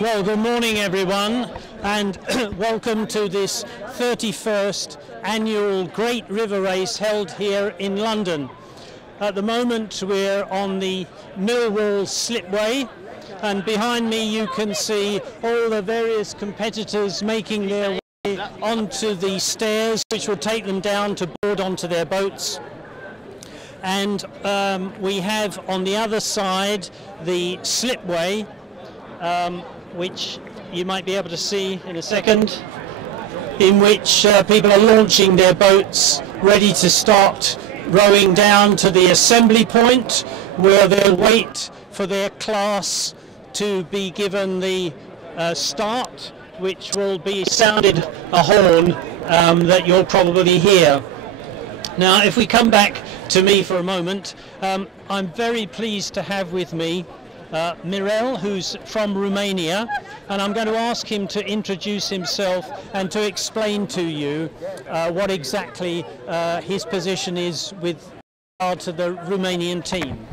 Well, good morning everyone, and welcome to this 31st annual Great River Race held here in London. At the moment we're on the Millwall Slipway, and behind me you can see all the various competitors making their way onto the stairs which will take them down to board onto their boats. And we have on the other side the slipway, which you might be able to see in a second, in which people are launching their boats ready to start rowing down to the assembly point, where they'll wait for their class to be given the start, which will be sounded a horn that you'll probably hear. Now, if we come back to me for a moment, I'm very pleased to have with me Mirel, who's from Romania, and I'm going to ask him to introduce himself and to explain to you what exactly his position is with regard to the Romanian team.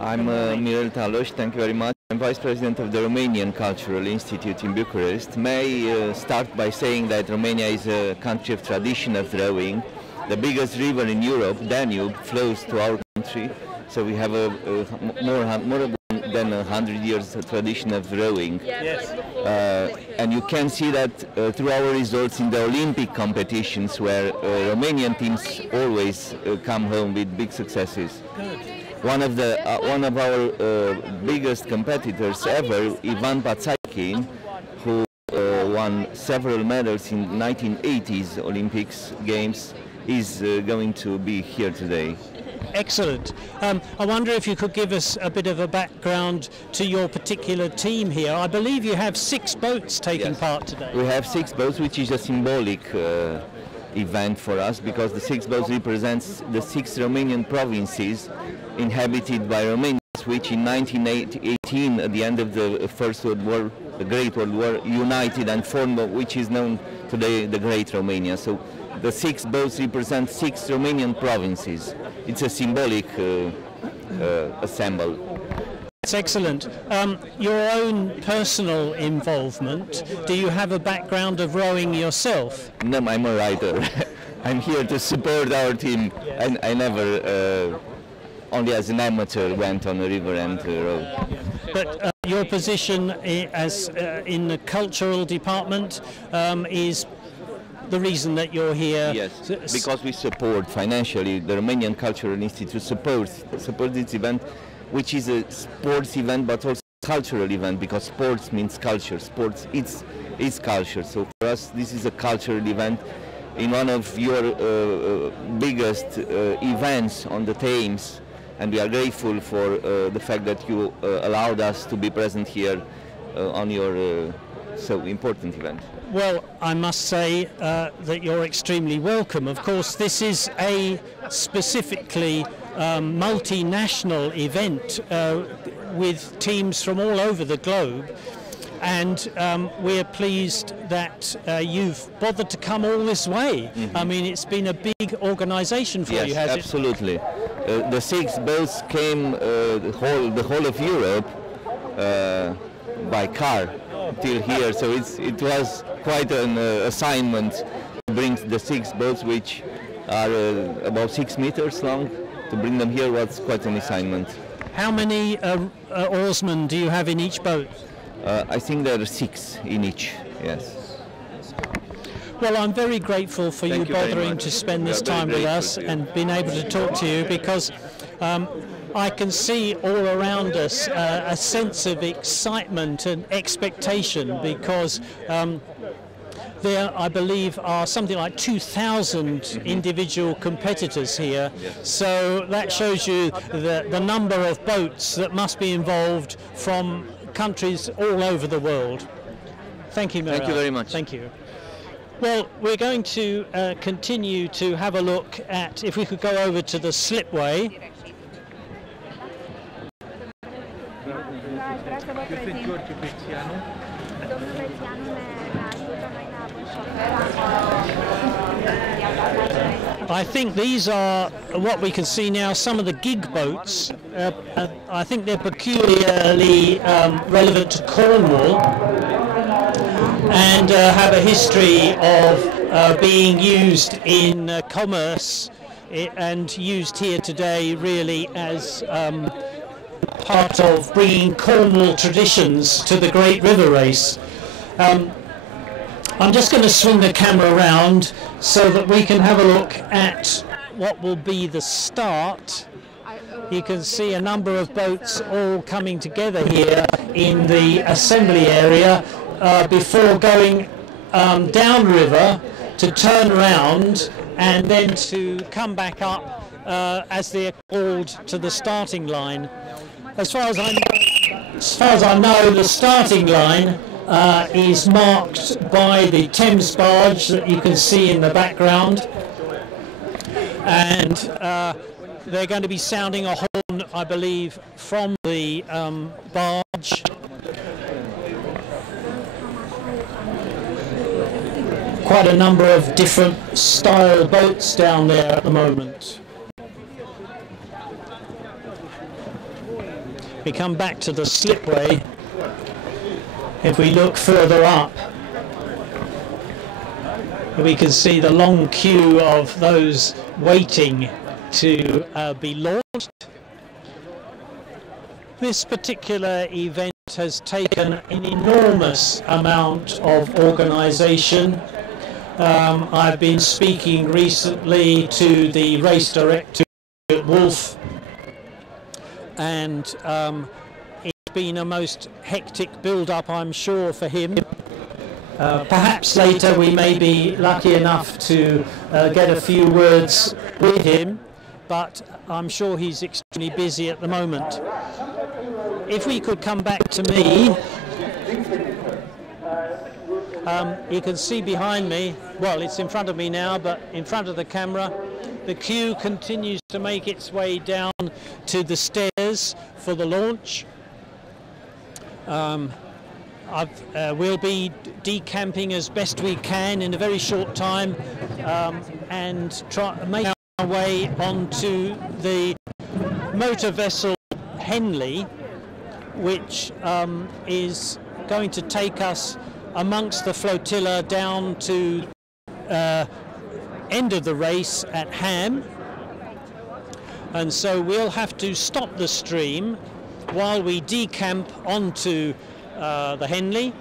I'm Mirel Taloș, thank you very much. I'm Vice President of the Romanian Cultural Institute in Bucharest. May I start by saying that Romania is a country of tradition of rowing. The biggest river in Europe, Danube, flows to our country, so we have more than 100 years of tradition of rowing. Yes. And you can see that through our results in the Olympic competitions, where Romanian teams always come home with big successes. Good. One of our biggest competitors ever, Ivan Patsaikin, who won several medals in 1980s Olympics Games, is going to be here today. Excellent. I wonder if you could give us a bit of a background to your particular team here. I believe you have 6 boats taking part today. We have 6 boats, which is a symbolic event for us, because the 6 boats represents the 6 Romanian provinces inhabited by Romanians, which in 1918, at the end of the First World War, the Great World War, united and formed which is known today the Great Romania. So the 6 boats represent 6 Romanian provinces. It's a symbolic assemble. That's excellent. Your own personal involvement, do you have a background of rowing yourself? No, I'm a rider. I'm here to support our team, and I never, only as an amateur, went on a river and rowed. But your position as in the cultural department is the reason that you're here? Yes, because we support financially the Romanian Cultural Institute support this event, which is a sports event but also a cultural event, because sports means culture. Sports is culture. So for us, this is a cultural event in one of your biggest events on the Thames, and we are grateful for the fact that you allowed us to be present here on your so important event. Well, I must say that you're extremely welcome. Of course, this is a specifically multinational event with teams from all over the globe, and we're pleased that you've bothered to come all this way. Mm-hmm. I mean, it's been a big organisation for you, has it? Yes, absolutely. The 6 boats came the whole of Europe by car till here, so it was quite an assignment to bring the 6 boats, which are about 6 meters long. To bring them here was quite an assignment. How many oarsmen do you have in each boat? I think there are 6 in each, yes. Well, I'm very grateful for you bothering to spend this time with us and being able to talk to you, because I can see all around us a sense of excitement and expectation, because there, I believe, are something like 2,000 individual competitors here. Yes. So that shows you the number of boats that must be involved from countries all over the world. Thank you, Mirel. Thank you very much. Thank you. Well, we're going to continue to have a look at, if we could go over to the slipway. I think these are what we can see now, some of the gig boats. I think they're peculiarly relevant to Cornwall and have a history of being used in commerce and used here today really as part of bringing Cornwall traditions to the Great River Race. I'm just going to swing the camera around so that we can have a look at what will be the start. You can see a number of boats all coming together here in the assembly area before going downriver to turn around and then to come back up as they're called to the starting line. As far as I know, the starting line is marked by the Thames barge that you can see in the background, and they're going to be sounding a horn, I believe, from the barge. Quite a number of different style boats down there at the moment. We come back to the slipway. If we look further up, we can see the long queue of those waiting to be launched. This particular event has taken an enormous amount of organisation. I've been speaking recently to the race director at Wolf, and it's been a most hectic build-up, I'm sure, for him. Perhaps later we may be lucky enough to get a few words with him, but I'm sure he's extremely busy at the moment. If we could come back to me, you can see behind me, well, it's in front of me now, but in front of the camera, the queue continues to make its way down to the stairs for the launch. We'll be decamping as best we can in a very short time and make our way onto the motor vessel Henley, which is going to take us amongst the flotilla down to end of the race at Ham, and so we'll have to stop the stream while we decamp onto the Henley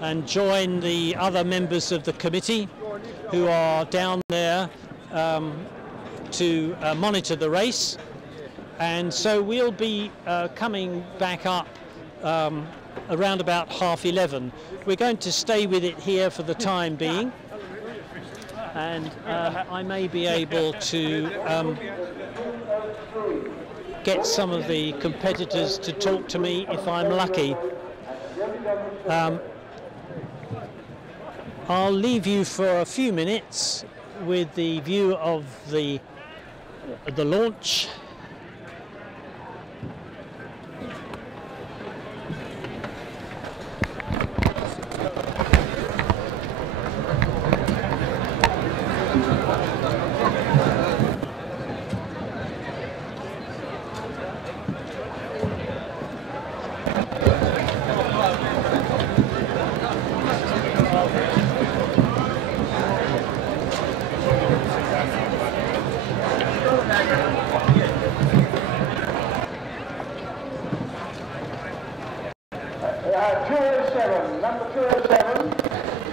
and join the other members of the committee who are down there to monitor the race. And so we'll be coming back up around about 11:30. We're going to stay with it here for the time being, and I may be able to get some of the competitors to talk to me if I'm lucky. I'll leave you for a few minutes with the view of the launch.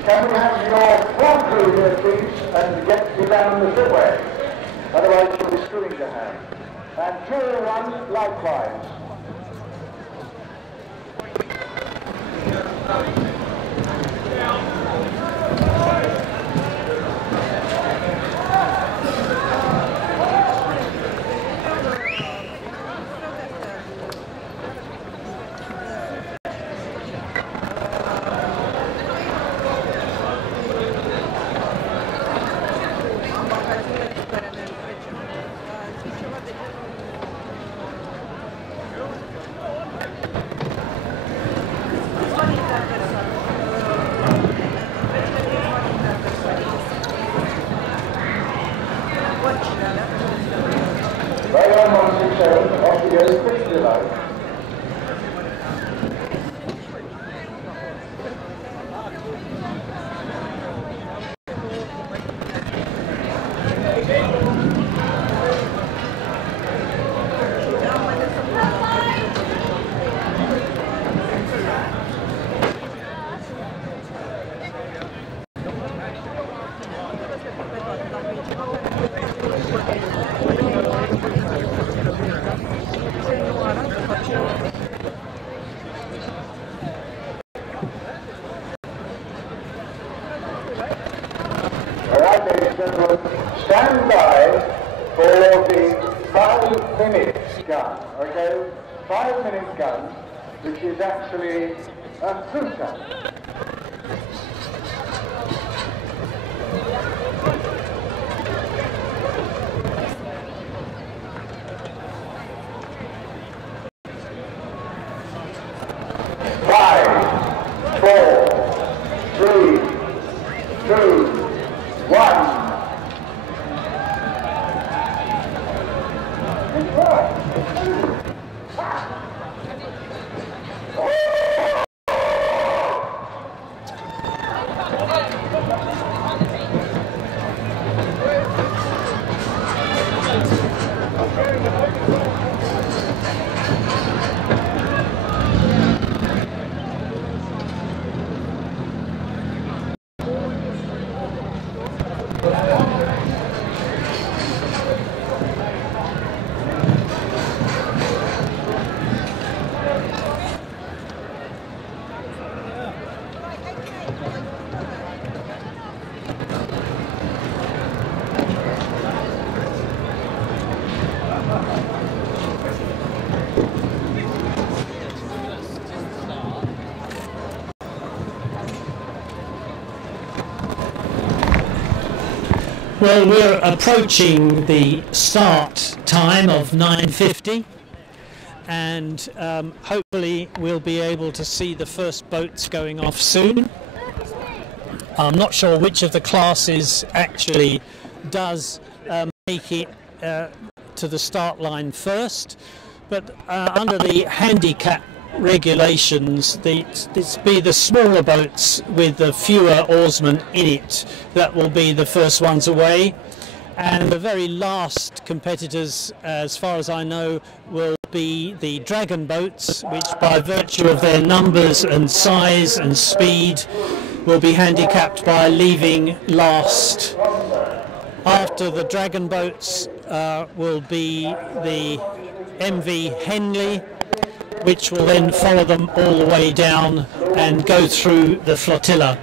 Can we have your front crew here, please, and get you down the slipway? Otherwise you'll be screwing your hand. And 201 likewise. which is actually a footer. Five, four, three, two, one. Well, we're approaching the start time of 9:50, and hopefully we'll be able to see the first boats going off soon. I'm not sure which of the classes actually does make it to the start line first, but under the handicap regulations, it's be the smaller boats with the fewer oarsmen in it that will be the first ones away, and the very last competitors, as far as I know, will be the dragon boats, which by virtue of their numbers and size and speed will be handicapped by leaving last. After the dragon boats will be the MV Henley, which will then follow them all the way down and go through the flotilla.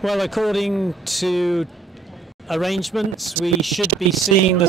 Well, according to arrangements, we should be seeing the